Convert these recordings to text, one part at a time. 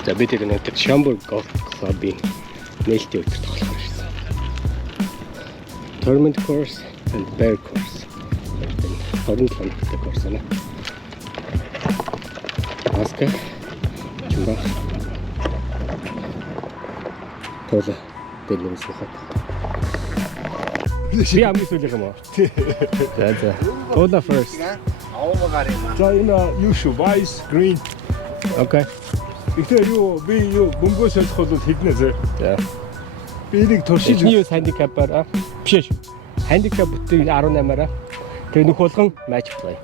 За бид өнөөдөр Schaumburg Golf Club-ийн нээлтийн өдөр тоглох гэсэн. Tournament course and bear course. Энэ 27 нутгийн course байна. Аска чимба. Тола дэлгэрс хат. Би амны сүлэх юм уу? За. Tola first. За энэ юу шүү? Vice green. Okay. Ихтэй би бөмбөгөө солих бол хэднэ зэ. За. Би нэг туршиж New handicap-аар биш шүү. Handicap бүтэн 18-аараа. Тэгээ нөх болгон match play.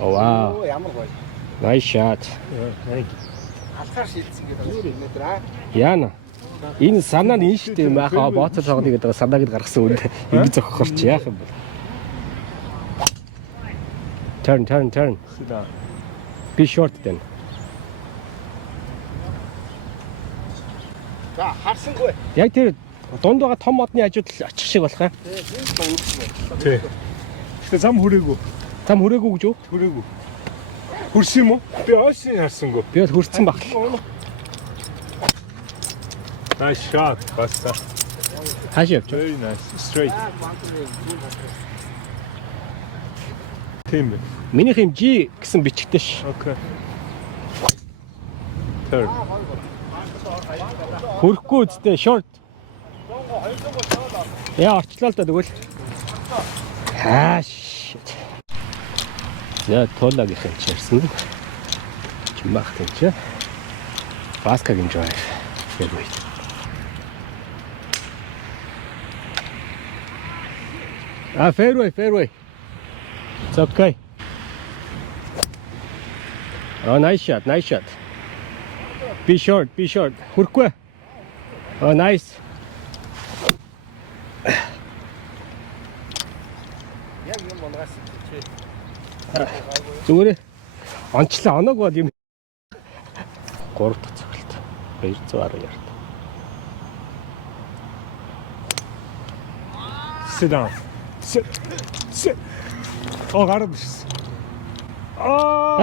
Oh wow. Ямар гоё. Nice shot. Алхаар шилжсэн гэдэг өнөөдөр аа. Яана. Энэ санаа нь шүү дээ. Махаа бооцол тоглоно гэдэг санааг нь гаргасан үнд ингэ зохихорч яах юм бэ? Turn. Сюда. Be short then. За харсангүй. Яг тэр дунд байгаа том модны ажууд очих шиг болох юм. Тий. Гэтэ зам хүрээгүй. Там хүрээгүй гэж юу? Хүрээгүй. Хүрсэн юм уу? Би ойсын харсангүй. Би бол хүрсэн баг. Nice shot. Баста. Хааш явж. Very nice. Straight. Тийм. Минийх юм G гэсэн бичгтэй ш. Okay. Third. Хүрхгүй үстэй short. Яа орчлоо л да тэгвэл. Хааш. За Толагийн чирсэн. Чимбах гэж. Баскагийн drive. Fairway. Fairway. It's okay. Oh, nice shot. Be short. Хүрхгүй. Oh, nice. Яг юм болгоос чи. Зүгээр онцлоо оног бол юм 3 дахь цогцолт 210 ярд. Sit down. Sit. Оо гараад ирсэн.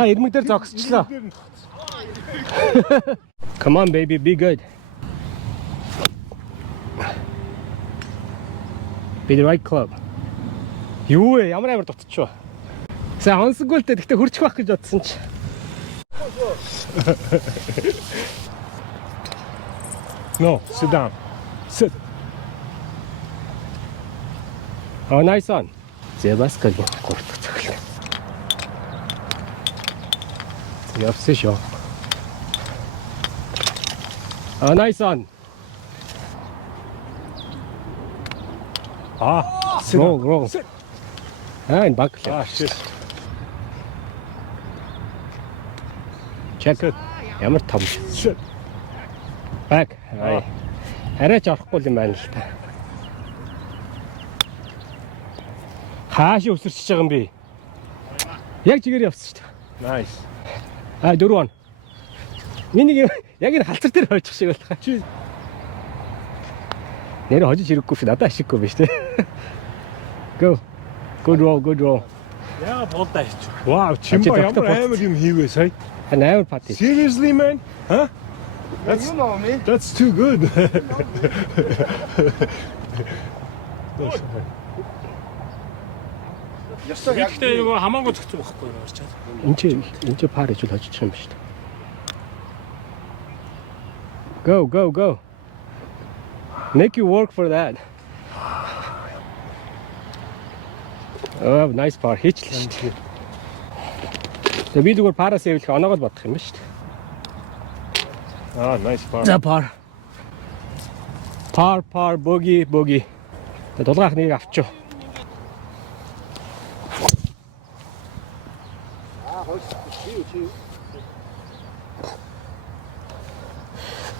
Ирмэг дээр зогсчлоо. Come on baby, be good. Be the right club. Юу вэ? Ямар амар дутчихв. Сайн онсгүй л дээ. Гэхдээ хурчих байх гэж бодсон чи. No, sit down. Sit. Oh, nice one. Зебаскагийн 3 дахь цогцолт. Явсан шүү. Oh, nice one. Sit down. Wrong. Sit. Энэ баг. Shit. Check. Ямар том. Sit. Back. Арайч орохгүй юм байна л та. Хааш өсөрч байгаа юм би. Яг чигээр явсан шүү дээ. Nice. 4. Миний яг энэ халцар дээр хойчих шиг байлаа. Чи нэр хожиж ирэхгүй шүү. Надад ашиггүй биш те. Go. Good roll. Яа болдоо хийч. Wow, чимба ямар амар юм хийвэ сая. Амар пати. Seriously man? Huh? You know me. That's too good. Ястаа яг Гэхдээ нөгөө хамаагүй зөгцсөн байхгүй юу орчаад. Энд чи пар ижил хожиж юм биш үү? Go. Make you work for that. Oh, nice par. Хийчлээ шүү дээ. Тэгээ би зүгээр параас явуулах оноогоо бодох юм ба шүү дээ. Nice bar. За par. Par bogey. Тэгээ дулгаах нэг авчив. чи.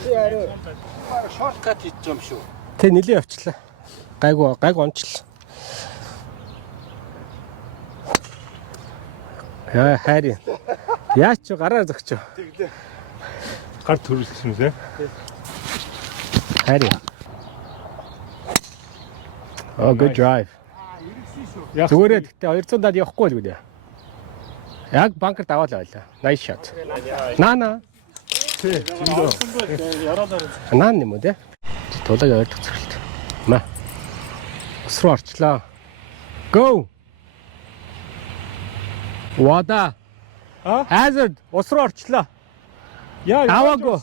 Яа. Шорткат хийж юм шүү. Тэ нилээ явчлаа. Гайгүй онцлоо. Яа хайр. Яач чи гараар зогчоо. Гар төрүүлсэн үү? Хайр. Oh, good drive. Зүгээрээ гэхдээ 200-аад явахгүй л үү. Яг банкерт аваад байлаа. Nice shot. Нана. Тий. Зөндөө. Яраалаар. Наан юм уу те? Тулаг ойлгох зэрэлт. Маа. Ус руу орчлоо. Go. Wada. Hazard ус руу орчлоо. Яа, Аваагүй.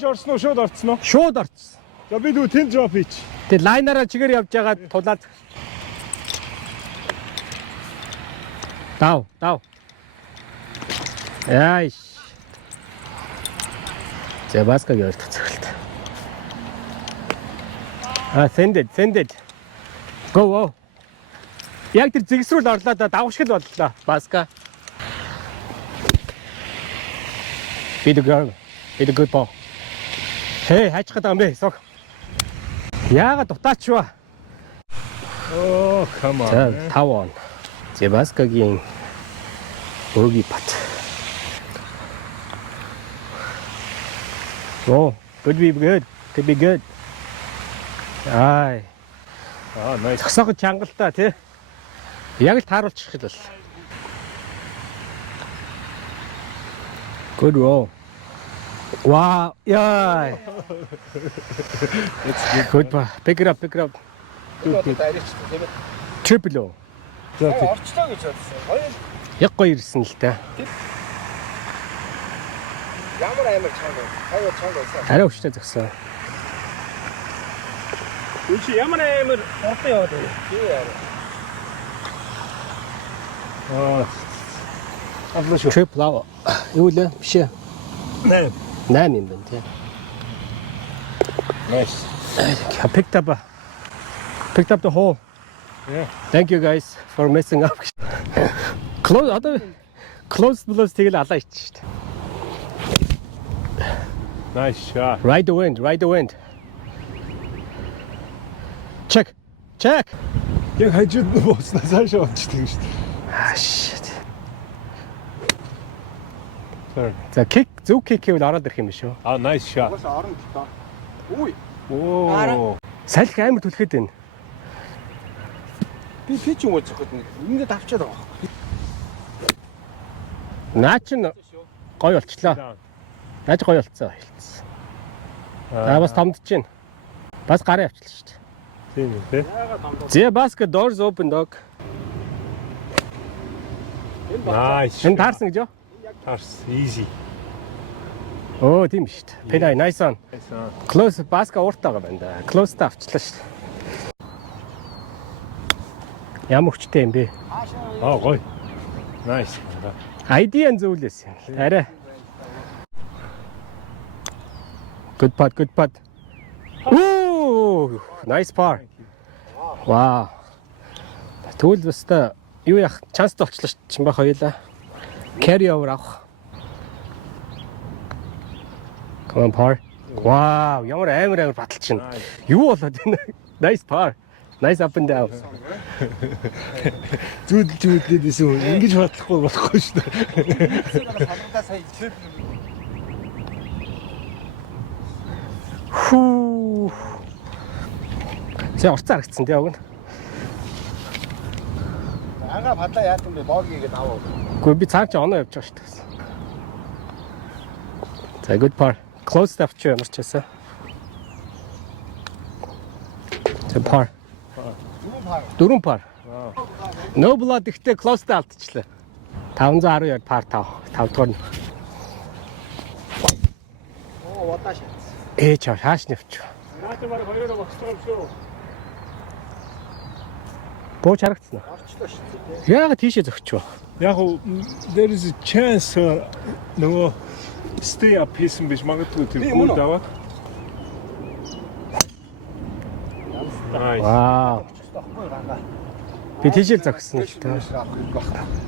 Жорсон уу шууд орцсон уу? Шууд орцсон. За бид үү тэнд дроп хийч. Тэг лайнараа чигээр явж байгаа тулаад. Дав. Яаш. Зэбаска явуулдаг зэрэлт. Send it. Go. Яг тэр зэгсрүүл орлоо да давшгал боллоо. Баска. Be the good ball. Hey, хайчих гэдэг юм бэ? Сог. Яагаад дутаач ба? Oh, come on. За, 5 on. Зэбаскагийн богey putt. Oh, could be good. Ай. Nice. Зогсооход чангалтай тий. Яг л тааруулчих хэл бол. Good roll. Wow, yeah. It's Good pa. Pick it up. Одоо дайрч тийм ээ. Triple оо. Орчлоо гэж бодсон. Хоёр Яг гоё ирсэн л та. ямар амар чанга. Хаяа чанга байсан. Арай өвчтэй зогсоо. Үн чи ямар амар хурдан яваад байна. Тийм яа. Triple аа. Юу лээ? Биш ээ. 8 юм байна тий. nice. I picked up the hole. Yeah. Thank you guys for messing up. Close below тэгэл алаа ич шүү дээ. Nice shot. Ride the wind. Check. Яг хажууд нь бууснаа цаашаа онцдаг шүү дээ. Shit. Sorry. За зөв kick гэвэл ороод ирэх юм биш үү? Nice shot. Уус орон л тоо. Үгүй. Oh. Салхи амар түлхэд байна. Би ч юм уу зөхөд ингээд авчаад байгаа. Наа чин гоё болчлоо. Яаж гоё болцсон хэлсэн. За бас томдож байна. Бас гараа явчихлаа шүү дээ. Тийм үү те. Зэ basket doors open dog. Nice. Энэ таарсан гэж юу? Таарс. Easy. Оо тийм шүү дээ. Penai nice on. Nice on. Close basket уртаага байна да. Close та авчлаа шүү дээ. Ямар хүчтэй юм бэ? Гоё. Nice. ID нь зөвлөс юм. Арай. Good putt. Ooh, nice par. Wow. Тэгвэл баста юу яах chance олчлоо чинь байх хоёлаа. Carry over авах. Come on par. Wow, ямар амар батал чинь. Юу болоод байна? Nice par. Nice up and down. Зүйдлээд байсан. Ингэж бодлохгүй болохгүй шүү дээ. Салгадаа сая чип. Хүү. Зэ урцаа харагдсан тий яг нь. Ага бадлаа яат юм бэ? Богигээд аваа. Гэхдээ би цааш оноо явж байгаа шүү дээ. За good par. Close stuff ч ямар ч байсан. За par. 4 par. No blood ихтэй close та алдчихлаа. 510 яар par 5 дугаар нь. Оо удаа шат. Чаа хааш нэвч. Наач бараг хоёроо багцсан юм шүү. Бууч харагдсан уу? Орчлоо шүү дээ. Яагаад тийшээ зөгчөө? Яг уу there is a chance нөгөө stay up хийсэн биш магадгүй тэр гол даваад. Nice. Вау. Баггүй ганга. Би тийшээ зогссон л та.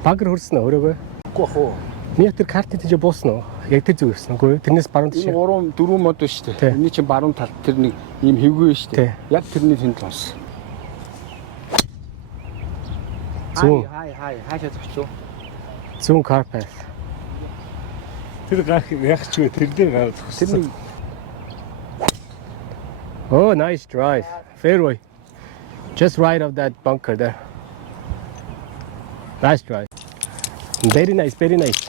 Багэр хөрснө өрөөгөө. Баггүй хөө. Миний тэр картын тийшээ бууснаа. Яг тэр зүг ирсэн үгүй. Тэрнээс баруун Энэ тийшээ. 3 4 мод шүү Тий. дээ. Эний чинь баруун талд тэр нэг ийм хэвгүй шүү Тий. дээ. Яг тэрний тэнд л ус. Зүүн. Хаашаа зогчоо. Зүүн carpet. Тэр яг ч вэ тэр дээр гараад зогссон. Тэрний Oh, nice drive. Fairway. Just right of that bunker there. Nice drive. Very nice, very nice.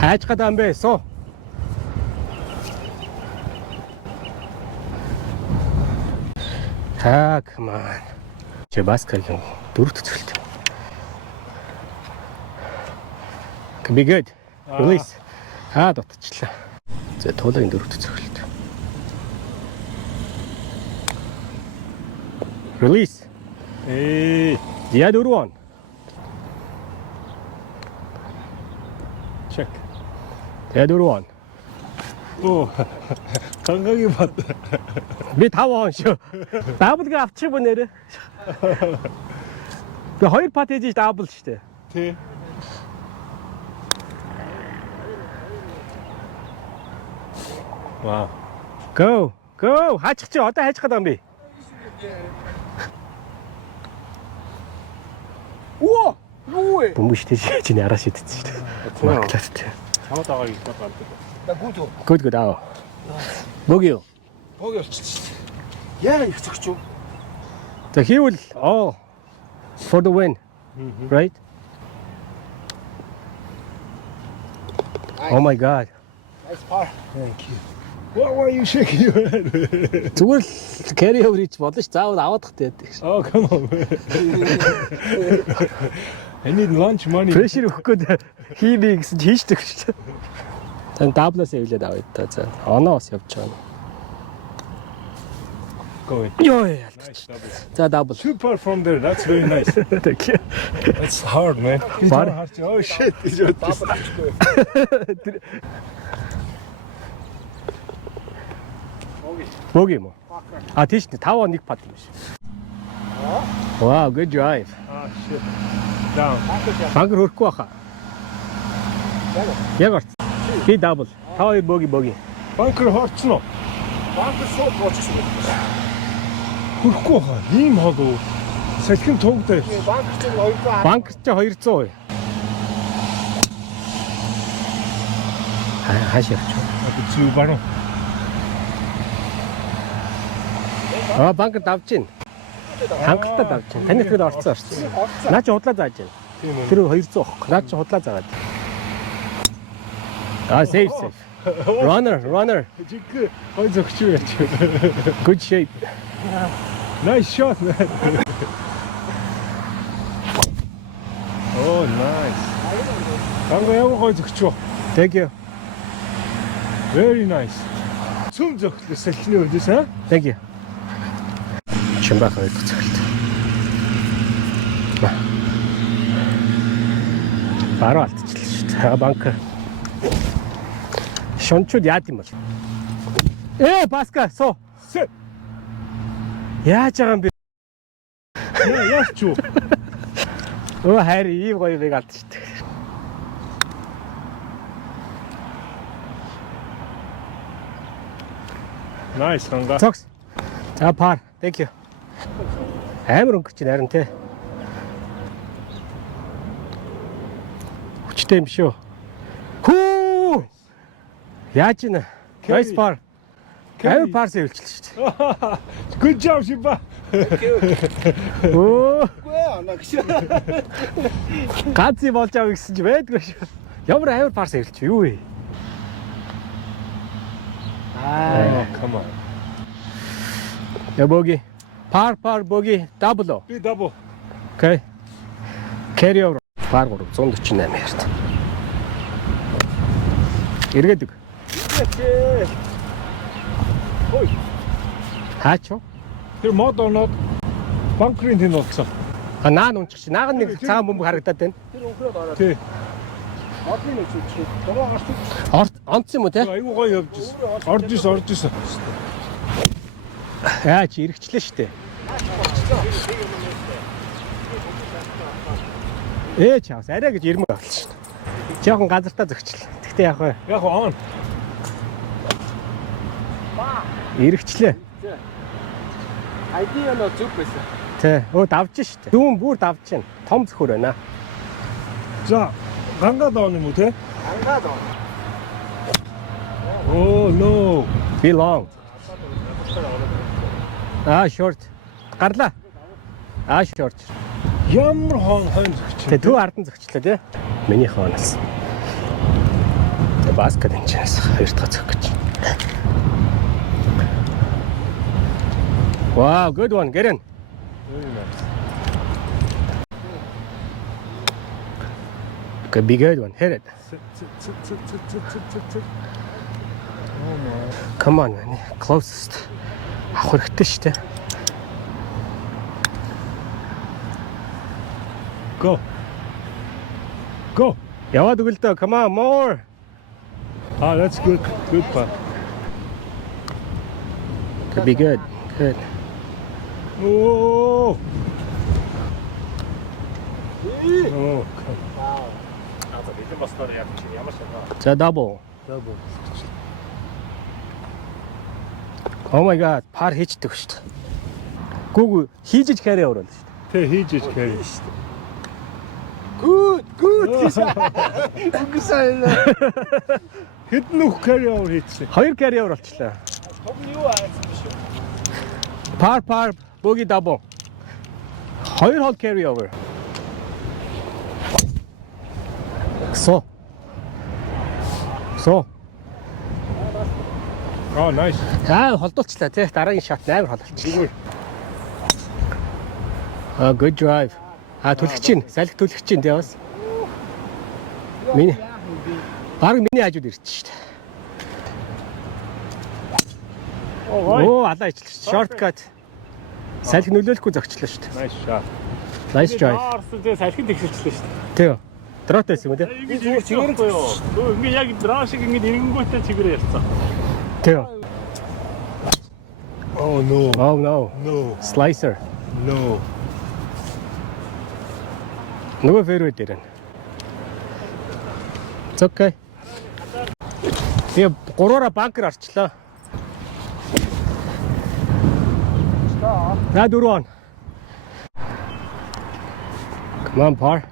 Хайж гадаа юм бэ? Суу. Come on. Чи баскетбол дөрөвт цэцгэлт. Can be good. Release. Дутчихлаа. За туулагийн дөрөвт цэцгэлт. Release. Я дөрвөн. Check. Я дөрвөн. Оо. 감각이 봤다. Би 5 он шүү. Даблыг авчих юм нэрэ. Би 2 пат хийж дабл штэ. Тий. Вау. Go. Go. Хаачих чи одоо хайчих гэдэг юм би. 우와! юу вэ? Бөмбөштэй чи нараа шидсэн штэ. Макластэй. 잘못 나가기 깜깜. 나 гүдөө. Good аа. Богио. Бог явчихсан. Яа их зөгч юу? So he will for the win. Right? Oh my god. Nice par. Why are you shaking your head? Зүгээр л carry over хийж болно ш. Заавал аваад хат байдаг ш. Oh, come on. I need lunch money. Pressure өгөх гээд хийбий гэсэн чи хийждэг ш. Тань даблаас явлаад авъя та. За оноо бас явж байгаа. Go in. Йоо. Nice double. За дабл. Two par from there. That's very nice. Thank you. That's hard, man. Бар. Oh shit. Боги мо. Тийш 5 1 пат юм ш. Wow, good drive. Ah shit. Down. Банкер хөрөхгүй баха. Яг орц. Би дабл. 5 2 боги. Bunker хорцсон уу? Банк шууд болчихсон. Хүрхгүй хаа. Ийм хол уу? Салхин тугдаа. Банк чинь 200. Банкер ч 200. Хааш явчих. Зүг баруун. Банкер давж гин. Хангалттай давж гин. Таны ихэд орцсон. Наа чи худлаа зааж гин. Тэр 200 авах. Наа чи худлаа заагаад. Safe. Runner. Жиг гой зөгч юу яач. Good shape. Nice shot, man. Oh, nice. Ганга яг гой зөгч юу. Thank you. Very nice. Цөм зөгч салхины өвдөс аа? Thank you. Чимбах хоёр цэцгэлт. Бараа алдчихлаа шүү дээ. Банкер. Шончууд яад юм бол. Паска суу. Яаж байгаа юм бэ? Яач юу? Хайр ийм гоё нэг алдчихдаг. Nice ганга. Цогс. За пар. Thank you. Амар өнгөч харин те. Хүчтэй юм шүү. Хүү! Яаж ийн? Nice par. Амар par сэвэлчихлээ шүү дээ. Good job, Shiba. Оо, Үгүй на гэж. ганц юм болж авъя гэсэн чи байдгүй шүү. Ямар амар par сэвэлч юу вэ? Oh, come on. Я боги. Par боги double. Би double. Okay. Carry over. Par 348 ярд. Эргээдэг. Ой. Хаач юу? Тэр мод оноод банкрын тэнд болцсон. Наа нунчих чи. Наад нэг цагаан бөмбөг харагдаад байна. Тэр өнхрөөд ороод. Тий. Модны нэг чи. Дөрөв гарч. Онцсон юм уу те? Айгуу гоё явж ирсэн. Орж ирсэн. Яа чи эргэчлээ штэ. Чаавс арай гэж ирмэ болчихно штэ. Жохон газартаа зөгчлээ. Тэгтээ яах вэ? Яг он. Эргэчлээ. Айди нөө зүг байсан. Тэ. Давж штэ. Дүүн бүр давж байна. Том зөвхөр байна. За, ганга даун юм уу те? Ангаад. Oh no. Be long. Short. Гарлаа. Short. Ямар хон зөгч. Тэгээ төв ардан зөгчлөө тий. Миний хоноос. Тэгээ баскет энэчээс хоёр дахь зөгөх гэж. Wow, good one. Get in. Very nice. Could be good one. Hit it. Oh my. Come on, man. Closest. Авах хэрэгтэй шүү дээ. Go. Go. Яваад өгөл дөө. Come on, more. Ah, that's good. Good putt. Could be good. Good. Oh. Oh, come. 나도 리듬 버스터를 약간 지금 야마샤가. За double. Double. Oh my god. Пар хийждэг шүү дээ. Гүүг хийж carry оруулаа шүү дээ. Тэ хийж carry. Good, good. Үгүйсэн. Хэдэн нүх carry over хийчихсэн. Хоёр carry оруулчихлаа. Том юу аасан биш үү? Par bogey double. Хоёр хол carry over. So. Oh, nice. Холдуулчлаа тий. Дараагийн шат 8 хол болчихлоо. Good drive. Түлхэж чинь, салхи түлхэж чинь тий бас. Миний миний хажууд ирчих шүү дээ. Оо, алаа ичлээ. Shortcut. Салхи нөлөөлөхгүй зогчлоо шүү дээ. Nice shot. Nice drive. Арсан тэгээ салхин тэгсэрчлээ шүү дээ. Тий. Дроот байсан юм тий. Ингэ зүгээр чигээрээ. Нөө ингэ яг драа шиг ингэ нэрэнгүүтээ чигээрээ ярьцсан. Тий. Oh no. Oh no. No. Slicer. No. Нөгөө fairway дээр байна. It's okay. Тэгээ 3-аараа банкер арчлаа. За 4 on. Come on, par.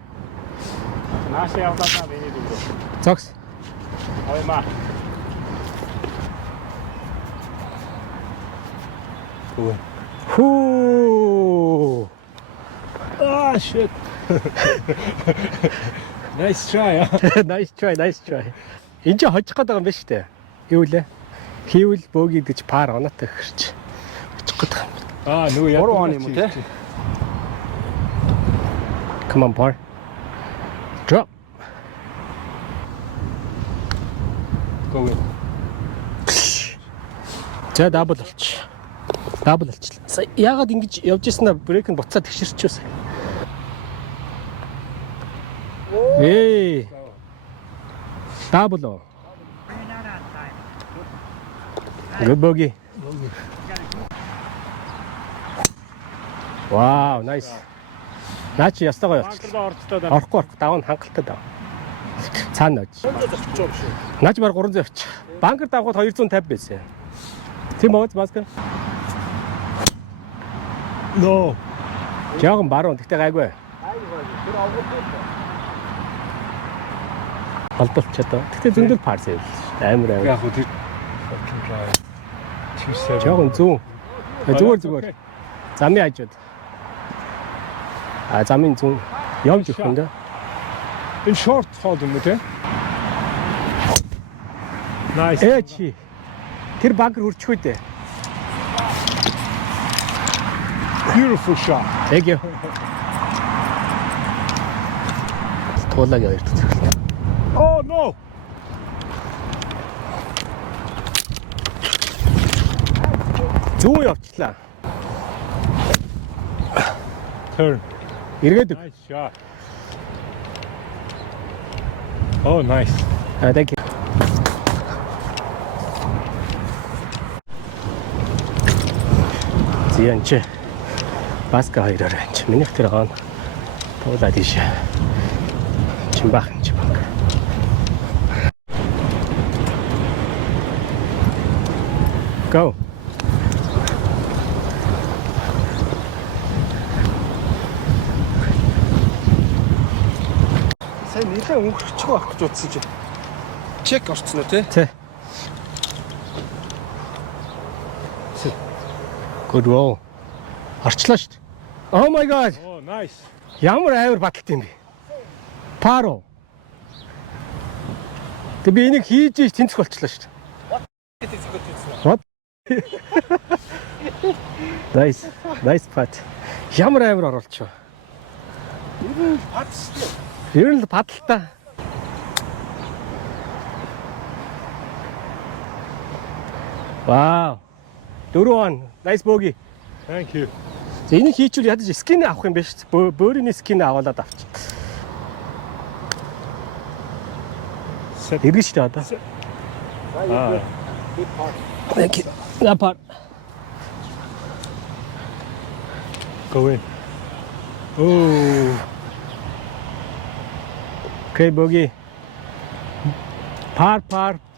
Нааш явлаа миний дүр. Зогс. Оймаа. Хүү. Ah, shit. Nice try. Nice try. Энд чи хожих гээд байгаа юм байна шүү дээ. Хийвлээ. Хийвэл бөөгийг гэж пар оноотой гэрч. Очих гээд байгаа юм. Ah, нөгөө яг 3 он юм уу те? Come on, par. Drop. Go in. За дабл болчих. Дабл болчихлаа. Сая яагаад ингэж явж ирсэн брейк нь буцаад тэгшэрчихвээ. Эй. Дабл. Good bogey. Wow, nice. Наач ястагаа явчих. Банкраа орцтой даа. Орохгүй даваа нь хангалттай дав. Цаана нөөч. Наач баг 300 явчих. Банкер давхад 250 байсан. Тийм бооц баска. No. Жаахан баруун тэгтээ гайгүй. Холдолчоо доо. Тэгтээ зөндөл парс явж амар амар. Яг хөө тэр fucking drive. 27. Жаахан зүүн. Зүгээр. Замын хажууд. Замын зүүн явж өгөх юм да. Энэ short хол юм уу те? Nice. Чи. Тэр банкер хурцгүй дээ. Beautiful shot. Thank you. Туулаг явж байгаа. Oh no. Зүүн явчлаа. Turn. Эргээд. Nice shot. Oh, nice. Thank you. Зянч. Баска хоёроор байна. Минийх тэр хаана туулаад ийшээ. Чимбах юм чи банк. Go. Сайн нэлээ өнгөрчих байх гэж утсан чи. Чек орцсон уу те? Тэ. Good roll. Арчлаа шүү дээ. Oh my god. Oh, nice. Ямар амар баталт юм бэ? Паро. Тэг би энийг хийж тэнцэх болчихлоо шүү дээ. What? Nice. Nice putt. Ямар амар оруулчих. Ер нь баталтай. Wow. 4-1. Nice bogey. Thank you. За энийг хийчихвэл ядаж скин авах юм биш. Бөөрийн скин аваад авчих. Эргэж шүү дээ одоо. Thank you. На пар. Go in. Oh. Okay, bogey. Par,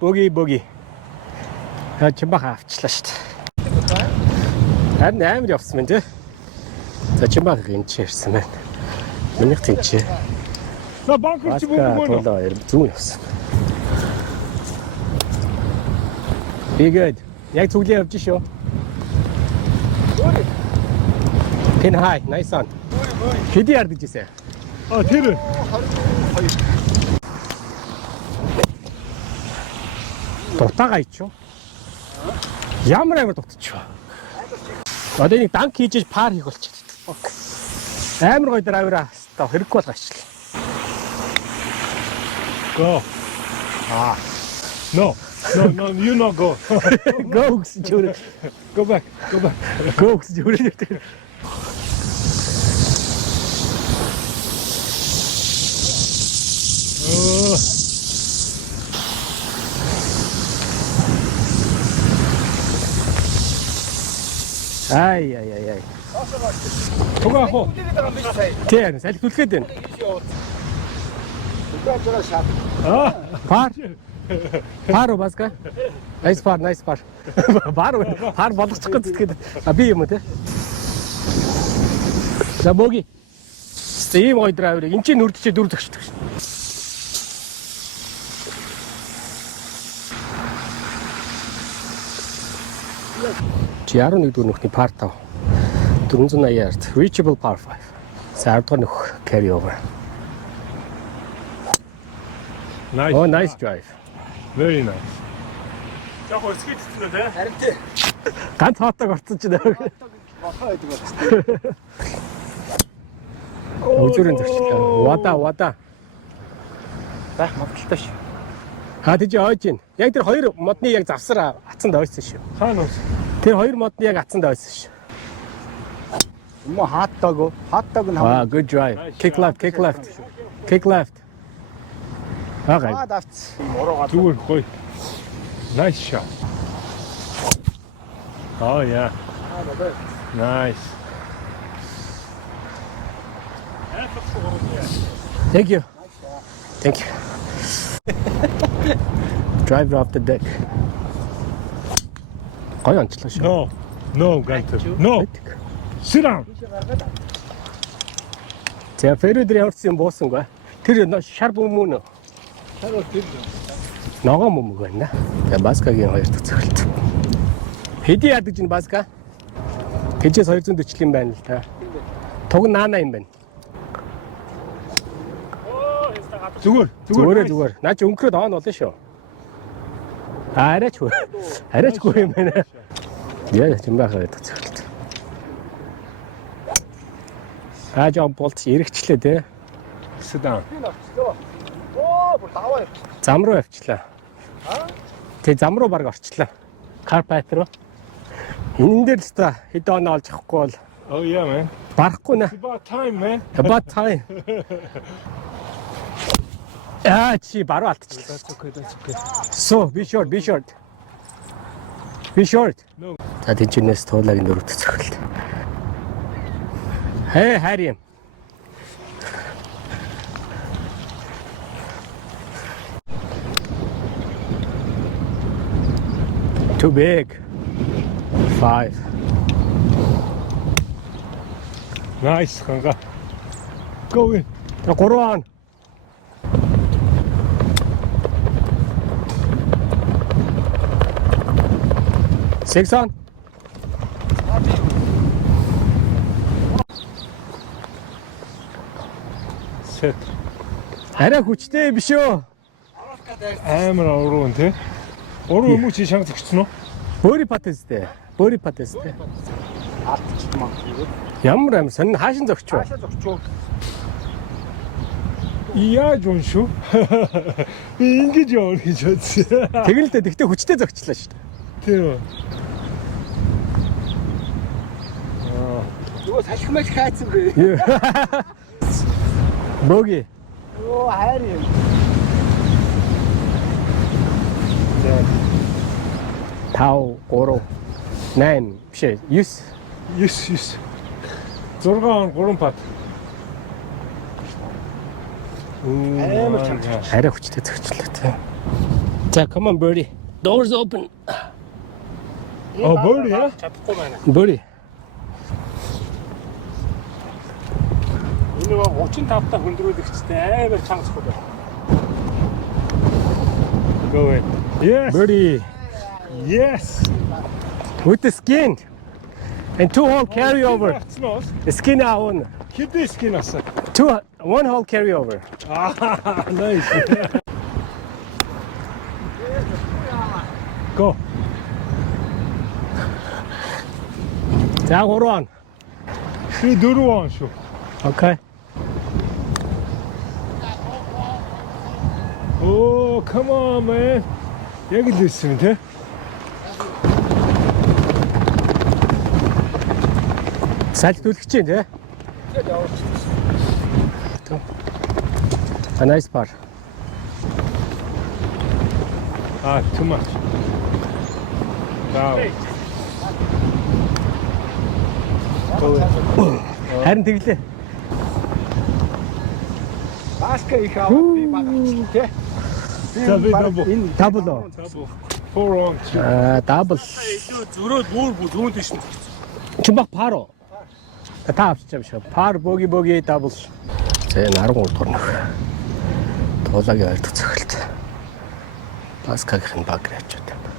bogey. Чимбах авчлаа шүү дээ. Харин амар явсан мэн тий. За чимбах гинч ирсэн байна. Минийх тэнчээ. На банкер чи бүгд Тулаа зүүн явсан. Be good. Яг зүглээ явж шүү. Pin high, nice on. Хэдий ярдж ийсэн? тэр. Дутаага ичүү. Ямар амар дутчихв. Одоо нэг данк хийж пар хийх болчихлоо. Амар гоё драйвераа та хэрэггүй болгаачлаа. Go. No, you not go. Go гэсэн чөөр. Go back. Go гэсэн чөөр. Oh. Ай. Тугаа хоо. Тэр салхи түлхээд байна. Пару баска. Nice par. Пар болгочих гэж тэгээд би юм уу те. За боги. Ийм гоё драйверыг энэ чинь нүрдчээ дүр зогсдог шин. Чи 11 дэх нүхний par 5. 480 yard. Reachable par 5. За 10 дахь нүх carry over. Nice. Oh, nice drive. Very nice. Яг өсгий цэцнэ тий. Харин тий. Ганц хоотог орцсон ч нэ. Бохоо байдаг байна. Өзөрөн зөрчлөө. Вада. Байх магадaltaй шүү. Тийж ойж гин. Яг тэр хоёр модны яг завсар атсанд ойсон шүү. Хаана ус? Тэр хоёр модны яг атсанд ойсон шүү. Мөн хаттаг нь Wow, good drive. Kick left. Okay. давц. Зүгээр гоё. Nice shot. Oh yeah. Nice. Thank you. Driver off the deck. Гоё онцлоо шүү. No, Gunter. No. Sit down. За ферүүдэр явуулсан юм буусангүй. Тэр шар бүмүн. Ногоо мөмөг байна. Тэгээ баскагийн хоёр дахь цогцолт. Хэдий ядаж ин баска? Тэжээс 240 юм байна л та. Туг наана юм байна. Зүгээр. Наа чи өнгөрөөд он болно шүү. Арайчгүй юм байна. Яа ч юм байх байдаг цогцолт. Жон болт эргэчлээ те. Sit down. Бүр даваа явчих. Зам руу явчлаа. Тэг зам руу баг орчлаа. Карпайт руу. Энэ дээр л та хэд оноо олж авахгүй бол Oh yeah, man. барахгүй нэ. It's about time, man. About time. Чи баруун алдчихлаа. That's okay. So, be short. No. За тэнчнээс туулагийн дөрөвт цохилт. Хайр юм. Too big. 5. Nice, ханга. Go in. 3 on. Six on. те. Арай хүчтэй биш үү? Амар уруу те. Уруу юм уу чи шанс өгсөн үү? Бөри патэстэй. Бөри патэстэй. Алдчихмаа. Ямар амар сонин хаашин зогчоо. Хаашаа зогчоо. Яаж уншив? Би ингэж явах гэж бодсон. Тэгэл л дээ тэгтээ хүчтэй зогчлаа шүү дээ. Тийм үү. Юу салхимаж хайцсангүй. Бөги. Оо хайр юм. Тав, 3, 8 биш ээ 9. 9. 3 пат. Амар чанга. Арай хүчтэй зогчлоо тийм. За come on birdie. Doors open. Oh, birdie, yeah? чадахгүй байна. Birdie. Энэ нэг 35 та хөндрүүлэгчтэй амар чанга зохиол байна. Go ahead. Yes. Birdie. Yes. With the skin. And 2 hole carry over. The skin out. Хэдий скин аса. 1 hole carry over. Nice. Go. За 3 on. Би 4 он шүү. Okay. Oh, come on man. Яг л ирсэн те. Салт түлхэж чинь тий. A nice par. Too much. Wow. Харин тэглээ. Баска их аваад би багч тий. За би double. Double оо. 4 on. Double. Илүү зөрөөд бүр зүүн дэш нь. Чимбах par уу? Та авчиж байгаа шүү. Par bogey double. За энэ 13 дугаар нөх. Туулагийн ойр төцөлт. Баскагийн баг рачаад байна.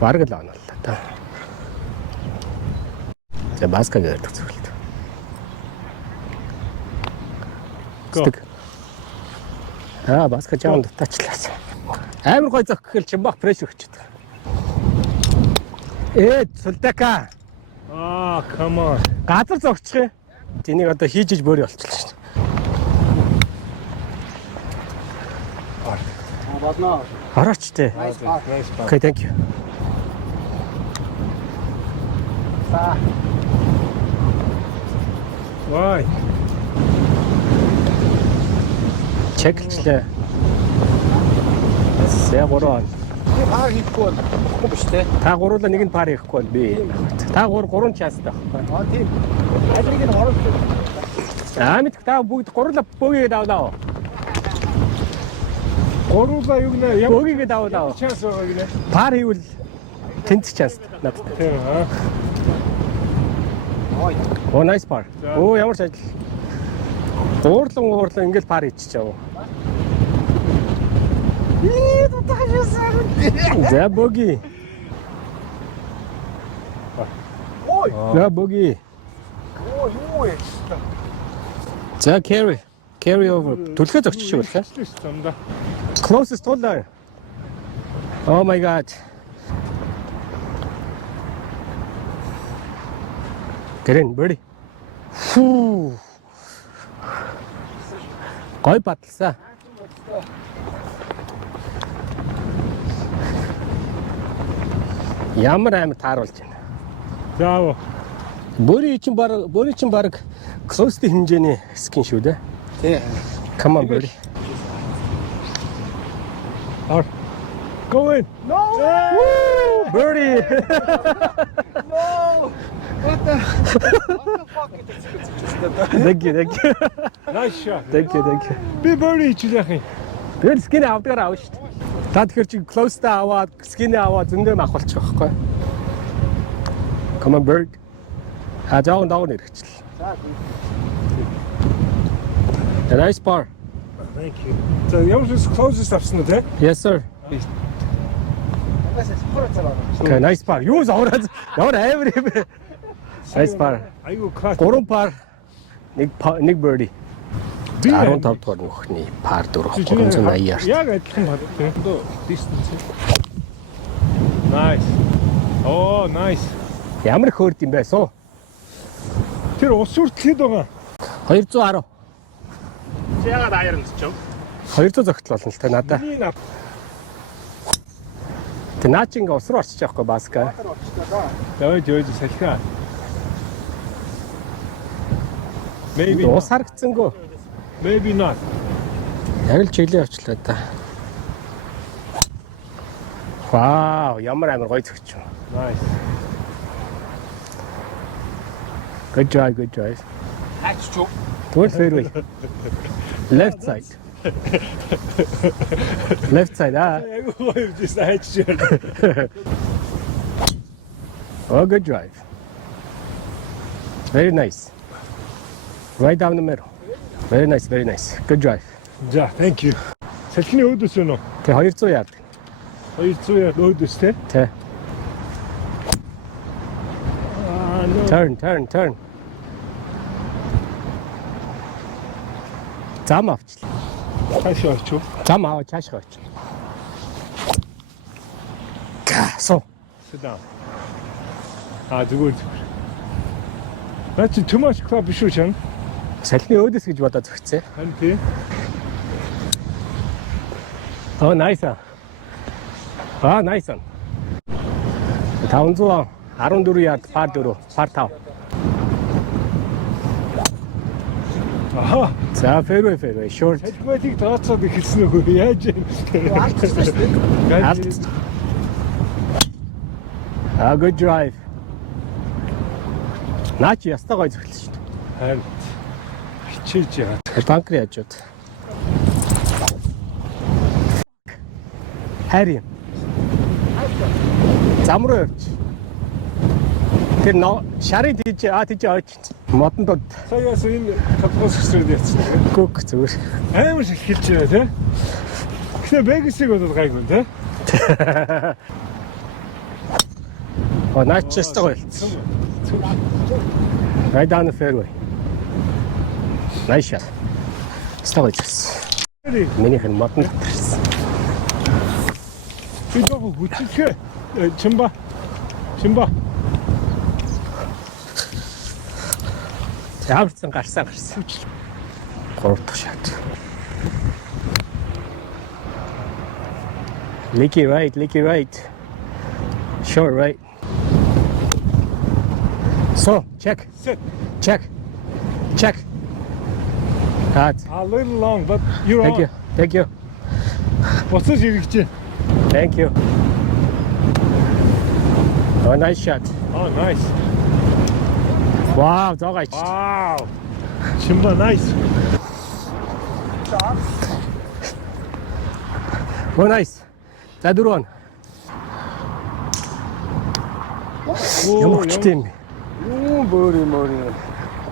Бараг л оноллоо та. За баскагийн ойр төцөлт. Стик. Баска жаан дутаачлаа. Амар гой зөх гэхэл чимбах прешэр өгчөд. Сулдака. Come on. Газар зогчих юм. Тэнийг одоо хийж бөөрий болчихлоо шүү дээ. Бадна. Орооч тээ. Nice par. Okay, thank you. За. Why? Чеклчлээ. Сая 3 он. Би пар хийхгүй болохгүй биш тий. Та гуруула нэг нь пар хийхгүй бол би. Та 3 чанс таахгүй. Тийм. Алиг нь орох. Мэдэх та бүгд гуруула бөгийг давлаа. Гуруула юу гэнэ? Бөгийг давлаа. Chance байгаа гинэ. Пар хийвэл тэнц чанс надад. Тийм аа. Ой. Оо nice par. Оо ямар ч ажил. Уурлан ингээл пар хийчихээ. За боги. Ой. За боги. Ой юу вэ? За carry over. Түлхээ зогчих байлаа. Замда. Closest holder. Oh my god. Гэрэн бэри. Фу. Гой батлсан. Ямар амар тааруулж байна. Заавал. Бөри чинь баг close хэмжээний скин шүү дээ. Тий. Come on бөри. Go in. No. Woo! Birdie. No. What the fuck? Thank you. Nice shot. Thank you. Би birdie хийчих юм. Тэр скин авдгаар авна шүү дээ. Та тэгэхээр чи close та аваад скин аваад зөндөө махуулчих واخхой. Come on bird. Жаахан доогор нэрхчихл. Nice par. Thank you. За ямар ч closest авсан уу те? Yes sir. Okay, nice par. Юу зогроод ямар амар юм бэ? Nice par. Айгу класс. 3 par. Нэг birdie. Би 15 дугаар нөхний par 4 380 yarд. Яг адилхан байна. Тэндөө distance. Nice. Oh, nice. Ямар их хөөрд юм бэ? Суу. Тэр ус хүртлээд байгаа. 210. Чи ягаад аяр өнцөв? 200 зөгтөл болно л та надаа. Миний нав. Тэ наа чи ингээ ус руу орчих жоохгүй баска. Жоо салхи. Maybe Ус харагдсангүй. maybe not. Яг л чиглээ явчлаа да. Вау, ямар амар гоё зөгч. Nice. Good drive. Хаач. Towards fairway. Left side. Left side, Айгу гоё just хайчих. Oh, good drive. Very nice. Right down the middle. Very nice. Good drive. За, thank you. Салхины өөдөөс өнөө. Тэ 200 ярд. 200 яд өөдөөс те. Тэ. No. Turn. Зам авчлаа. Хашаа очив. Зам аваад цаашгаа оч. Суу. Sit down. Зүгээр. Наач too much club биш үү чам? Салхины өөдөөс гэж бодоод зөгцөө. Хан тий. Oh, nice. Nice. 514 ярд par 4, par 5. Аха. За fairway short. Салхиматыг тооцоод ихэлсэн үгүй яаж юм. Алдчихсан шүү дээ. Good drive. Наач ястаа гоё зөглөө шүү дээ. Харин хичээж яагаад. Банкер яаж ud. Харин. Зам руу явж. Тэр шарын тийж ойч. Модонд Саяас энэ капос хэсрээд яцсан. гүк зүгээр. Амар шиг хэлж байна те. Гэхдээ Vegas-ыг бодоод гайгүй те. Наач ястаа гоё. Right down the fairway. Nice shot. Стагой зүс. Минийх нь модонд тарсан. Би доо хүчтэй. Чимба. Яварсан гарсан. 3 дахь шат. Leaky right. Short right. So, check. Sit. Check. Hard. A little long but you're on. Thank you. Буцаж иргэж. Thank you. Oh, nice shot. Oh, nice. Wow, зогооч. Wow. Чимба nice. Oh, nice. За дөрөв. Ямар ч тийм.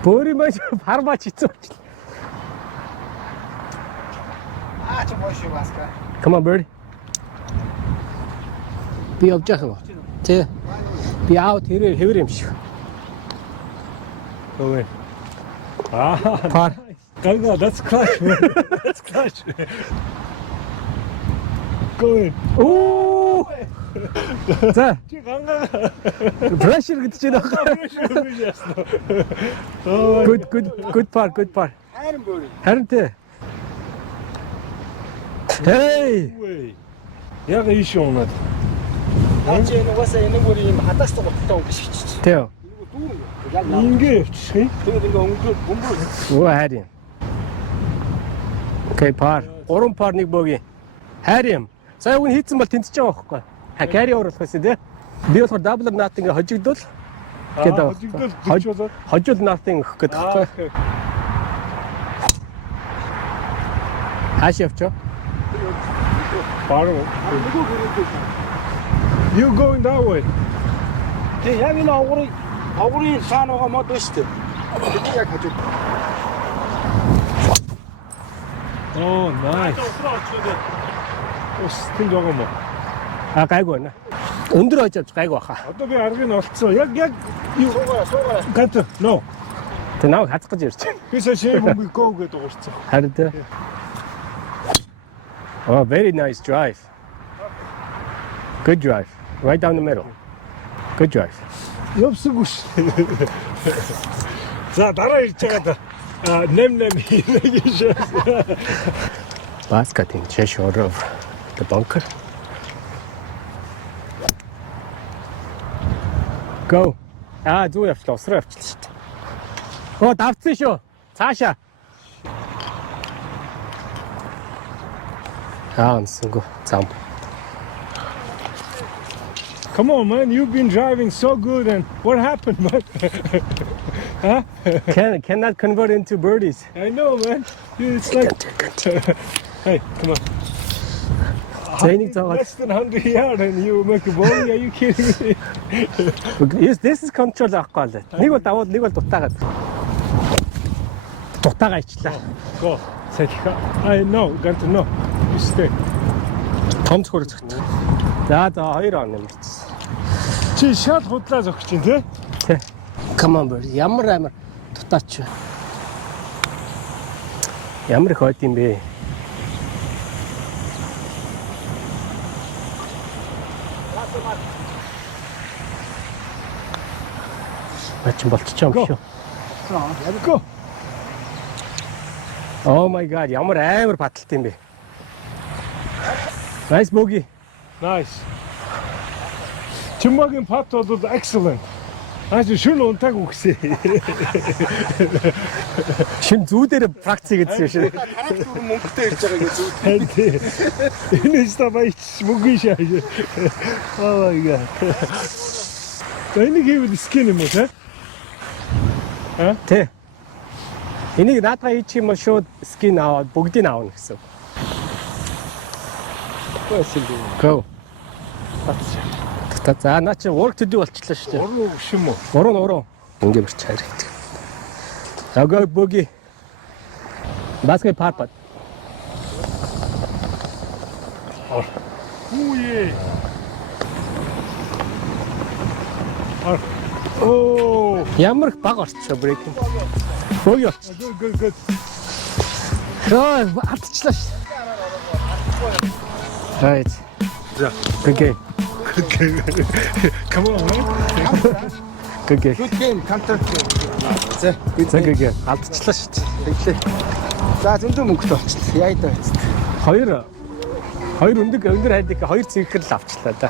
Бөөрийн маш фармач хийсэн. Аач боошоо баска. Come on, birdie. Би явж байгаа. Тэ. Би аут хэвэр юм шиг. Go in. Par. Галга, that's clutch. That's clutch. Go in. Оо. За, Чи гангаа. pressure гэж байна. Good par. Харин бөөрий. Харин тэ. Hey. Яг ийш унаад. Аач нугасаа энэ бөөрий юм хадаас тогтолтой юм биш ч. Тэ. Яг Ингээ явчих юм. тэгээд ингээ өнгөр. Оо харин. Окей, par. 3 par нэг бөөгийн. Харин. Сая үн хийцэн бол тэнцэж байгаа байхгүй. Carry over болохоос тий. Би болохоор double knot ингээ хожигдвол Хожигдол хожил knot-ing өгөх гэдэг байхгүй. Хааш явчих. Баруу. You going that way? Тэг яг энэ аврын цаанаага мод байна шүү дээ. Тэг яг хажууд. Oh, nice. Ус тийм байгаа юм уу? Гайгүй байна. Өндөр хойж авч гайг баха. Одоо би аргыг нь олцсон. Яг юу Суугаа. гант no. Тэ наваг хазах гэж ярьж байна. Би сая мөнгө go гэдэг уурцсан. Харин тэ. Oh, very nice drive. Good drive. Right down the middle. Good drive. Явсаггүй ш. За дараа ирж байгаа да. Нэм хийж. Basketing just short of the bunker. Go. Зүү явчлаа, усраа явчлаа шүү дээ. Давцсан шүү. Цаашаа. Онсонго. Зам. Come on, man. You've been driving so good, and what happened, man? Cannot convert into birdies. I know, man. It's like, hey, come on. Training заагаад. Less than 100 yards, and you make a bogey. Are you kidding me? Yes, this is control авахгүй л. Нэг бол давууд, нэг бол дутаагаад. Дутаагаа ичлаа. Go. I know. Got to know. You stay. Том зөвхөр зөвхөн. За 2 он нэмчихсэн. Чи шал худлаа зогч чинь тий? Тэ. Come on bird. Ямар амар дутаач. Ямар их хойд юм бэ? Мачин болчихоо юм шүү. Go. Oh my god, ямар амар баталт юм бэ? Nice bogey. Nice. Чимээгийн пат бол excellent. Шүн унтаг үгсээ. Шин зүүдээр практик хийсэн шүү. Тарах дүр мөнгөтэй ирж байгаа гэж зүг. Энэ ч табайч мөнгө шааж. Oh my god. Энийг хийвэл скин юм уу те? Тэ. Энийг наадгаа хийчих юм бол шууд скин аваад бүгдийг аавна гэсэн. Go. За наа чи work to do болчихлоо шүү дээ. Уруу биш юм уу? Уруу. Ингээ бэрч харагдав. За go bogey. Basket par putt. Үе. Oh. Ямар их баг орчихоо брейк. Bogey болчих. Good. Ой, атчлаа шүү. Right. За. Good game. Come on, man. Good game. Good game, counter game. За, За good game. Алдчихлаа шүү дээ. За зөндөө мөнгөтэй болчихлоо. Яа даа. Хоёр өндөр хайдаг хоёр цэгэр л авчлаа да.